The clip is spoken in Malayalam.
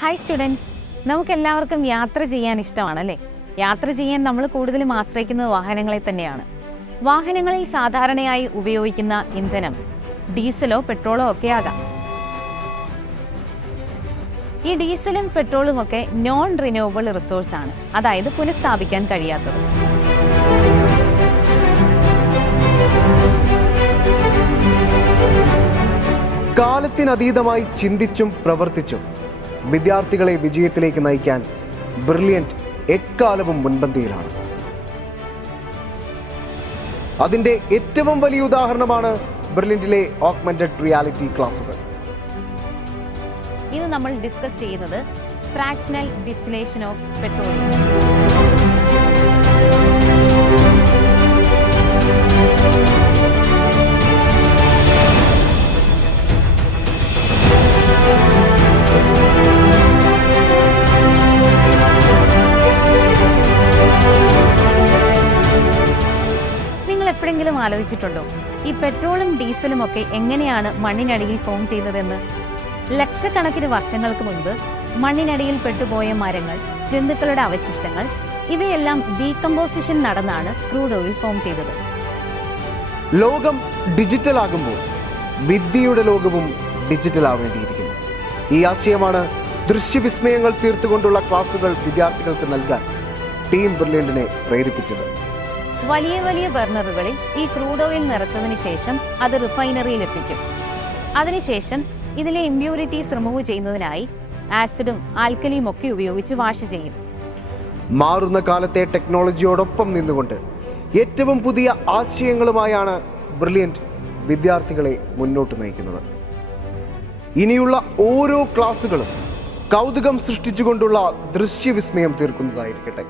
ഹായ് സ്റ്റുഡൻസ്, നമുക്കെല്ലാവർക്കും യാത്ര ചെയ്യാൻ ഇഷ്ടമാണല്ലേ? യാത്ര ചെയ്യാൻ നമ്മൾ കൂടുതലും ആശ്രയിക്കുന്നത് വാഹനങ്ങളെ തന്നെയാണ്. വാഹനങ്ങളിൽ സാധാരണയായി ഉപയോഗിക്കുന്ന ഇന്ധനം ഡീസലോ പെട്രോളോ ഒക്കെ ആകാം. ഈ ഡീസലും പെട്രോളും ഒക്കെ നോൺ റിന്യൂവബിൾ റിസോഴ്സ് ആണ്, അതായത് പുനഃസ്ഥാപിക്കാൻ കഴിയാത്തത്. കാലത്തിനതീതമായി ചിന്തിച്ചും പ്രവർത്തിച്ചും വിദ്യാർത്ഥികളെ വിജയത്തിലേക്ക് നയിക്കാൻ ബ്രില്യൻറ്റ് എക്കാലവും മുൻപന്തിയിലാണ്. അതിൻ്റെ ഏറ്റവും വലിയ ഉദാഹരണമാണ് ബ്രില്യൻറ്റിലെ ഓഗ്മെന്റഡ് റിയാലിറ്റി ക്ലാസുകൾ. ഇന്ന് നമ്മൾ ഡിസ്കസ് ചെയ്യുന്നത് ഫ്രാക്ഷണൽ ഡിസ്റ്റിലേഷൻ ഓഫ് പെട്രോളിയം. എപ്പോഴെങ്കിലും ആലോചിച്ചിട്ടുണ്ടോ ഈ പെട്രോളും ഡീസലും ഒക്കെ എങ്ങനെയാണ് മണ്ണിനടിയിൽ ഫോം ചെയ്തതെന്ന്? ലക്ഷക്കണക്കിന് വർഷങ്ങൾക്ക് മുൻപ് മണ്ണിനടിയിൽ പെട്ടുപോയ മരങ്ങൾ, ജന്തുക്കളുടെ അവശിഷ്ടങ്ങൾ ഇവയെല്ലാം ഡീകമ്പോസിഷൻ നടന്നാണ് ക്രൂഡ് ഓയിൽ ഫോം ചെയ്തത്. ലോകം ഡിജിറ്റൽ ആകുമ്പോൾ വിദ്യയുടെ ലോകവും ഡിജിറ്റൽ ആവേണ്ടിയിരിക്കുന്നു. ഈ ആശയമാണ് ദൃശ്യവിസ്മയങ്ങൾ തീർത്തുകൊണ്ടുള്ള ക്ലാസുകൾ വിദ്യാർത്ഥികൾക്ക് നൽകാൻ ടീം ബ്രില്യൻറ്റിനെ പ്രേരിപ്പിച്ചത്. വലിയ വലിയ ബർണറുകളിൽ ഈ ക്രൂഡ് ഓയിൽ നിറച്ചതിന് ശേഷം അത് റിഫൈനറിയിൽ എത്തിക്കും. അതിനുശേഷം ഇതിലെ ഇമ്പ്യൂരിറ്റീസ് റിമൂവ് ചെയ്യുന്നതിനായി ആസിഡും ആൽക്കലിയും ഒക്കെ ഉപയോഗിച്ച് വാഷ് ചെയ്യും. മാറുന്ന കാലത്തെ ടെക്നോളജിയോടൊപ്പം നിന്നുകൊണ്ട് ഏറ്റവും പുതിയ ആശയങ്ങളുമായാണ് ബ്രില്യൻറ്റ് വിദ്യാർത്ഥികളെ മുന്നോട്ട് നയിക്കുന്നത്. ഇനിയുള്ള ഓരോ ക്ലാസുകളും കൗതുകം സൃഷ്ടിച്ചുകൊണ്ടുള്ള ദൃശ്യവിസ്മയം തീർക്കുന്നതായിരിക്കട്ടെ.